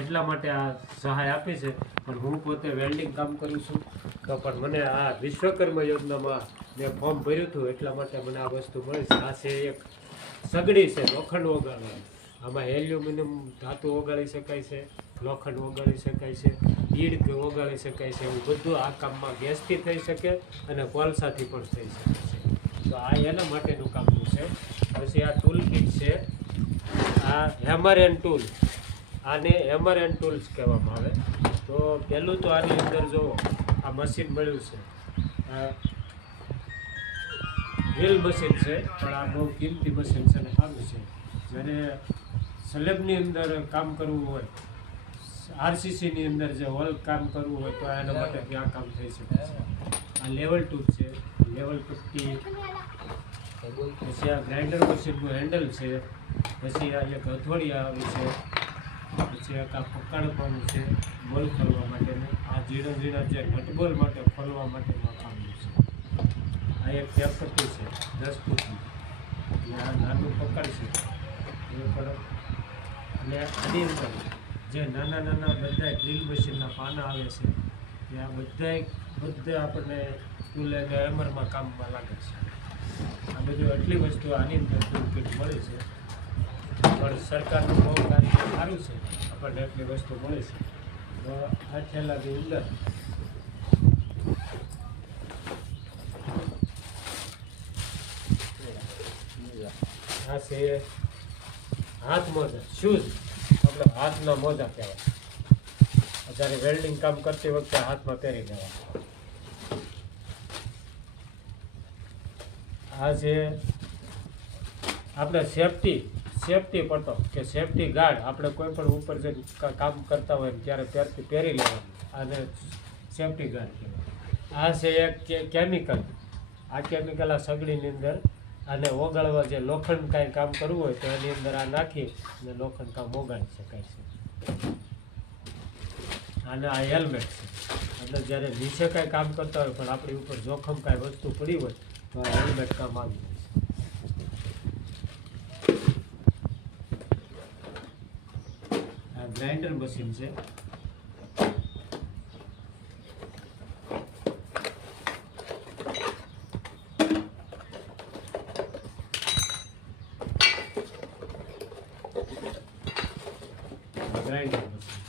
એટલા માટે આ સહાય આપી છે. પણ હું પોતે વેલ્ડિંગ કામ કરું છું, તો પણ મને આ વિશ્વકર્મા યોજનામાં મેં ફોર્મ ભર્યું હતું એટલા માટે મને આ વસ્તુ મળી છે. આ છે એક સગડી છે લોખંડ ઓગાળવાની. આમાં એલ્યુમિનિયમ ધાતુ ઓગાળી શકાય છે, લોખંડ ઓગાળી શકાય છે, ઈડ ઓગાળી શકાય છે. એવું બધું આ કામમાં ગેસથી થઈ શકે અને કોલસાથી પણ થઈ શકે છે. તો આ એના માટેનું કામનું છે. પછી આ ટૂલ કિટ છે, આ હેમર એન્ડ ટૂલ. આને હેમર એન્ડ ટૂલ્સ કહેવામાં આવે. તો પહેલું તો આની અંદર જો આ મશીન મળ્યું છે, આ ડ્રીલ મશીન છે, પણ આ બહુ કિંમતી મશીન છે અને સારું છે. જ્યારે સ્લેબની અંદર કામ કરવું હોય, આરસીસીની અંદર જે હોલ કામ કરવું હોય તો એના માટે આ કામ થઈ શકે છે. આ લેવલ ટૂલ છે, લેવલ પટ્ટી. પછી આ ગ્રાઇન્ડર મશીનનું હેન્ડલ છે. પછી આ એક હથોડી આવી છે. પછી એક આ પકડવાનું છે બોલ ખોલવા માટેનું. આ ઝીણા ઝીણા જે નટબોલ માટે ખોલવા માટેનું કામનું છે. આ એક ટેપપટ્ટી છે 10 ફૂટની, અને આ નાનું પકડ છે એ પણ. અને આની અંદર જે નાના નાના બધા ડ્રીલ મશીનના પાના આવે છે એ આ બધા આપણને ટૂલ અને હેમરમાં કામમાં લાગે છે. આ બધું એટલી વસ્તુ આની અંદર ટૂલ કિટ મળી છે. પણ સરકારનું બહુ કાર્ય સારું છે, આપણને એટલી વસ્તુ મળી છે. તો આ થેલાની અંદર આ છે હાથ મોજા, શૂઝ. આપણે હાથના મોજા કહેવાય. જ્યારે વેલ્ડિંગ કામ કરતી વખતે હાથમાં પહેરી લેવા. આ છે આપણે સેફટી પડતો કે સેફટી ગાર્ડ. આપણે કોઈ પણ ઉપર જે કામ કરતા હોય ત્યારે પહેરી લેવાનું. આને સેફટી ગાર્ડ કહેવાય. આ છે એક કેમિકલ. આ કેમિકલ આ સગડીની અંદર આને ઓગાળવા, જે લોખંડ કાંઈ કામ કરવું હોય તો એની અંદર આ નાખી અને લોખંડ કામ ઓગાળી શકાય છે. અને આ હેલ્મેટ છે. એટલે જ્યારે નીચે કાંઈ કામ કરતા હોય પણ આપણી ઉપર જોખમ કાંઈ વસ્તુ પડી હોય તો આ હેલ્મેટ કામ આવી જાય છે. આ ગ્રાઇન્ડર મશીન છે. ગ્રાઇન્ડર મશીન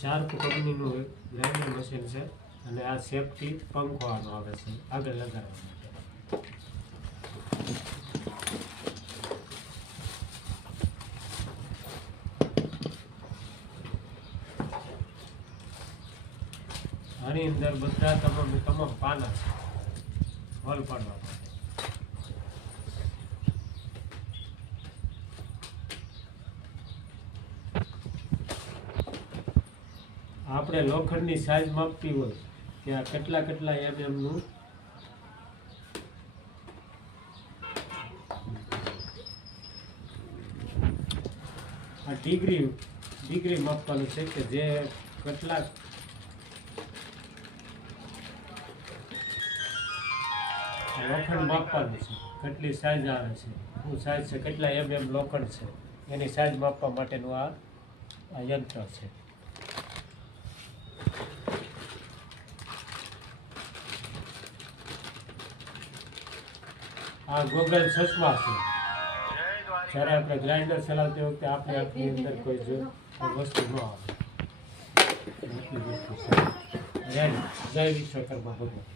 શાર્પ કંપનીનું ગ્રાઇન્ડર મશીન છે. અને આ સેફટી પંખો આનો આવે છે આગળ લગાડવા માટે. આની અંદર બધા તમામ પાના છે હોલ પાડવા માટે. આપણે લોખંડની સાઇઝ માપવી હોય કે આ કેટલા એમએમનું આ ડિગ્રી માપવાનું છે કે જે કેટલા લોખંડ માપવાનું છે, કેટલી સાઇઝ આવે છે, શું સાઇઝ છે, કેટલા એમએમ લોખંડ છે, એની સાઇઝ માપવા માટેનું આ યંત્ર છે. આ ગોગલ ચશ્મા છે. જ્યારે આપણે ગ્રાઇન્ડર ચલાવતી વખતે આપણે આંખની અંદર કોઈ વસ્તુ ન આવે. જય વિશ્વકર્મા ભગવાન.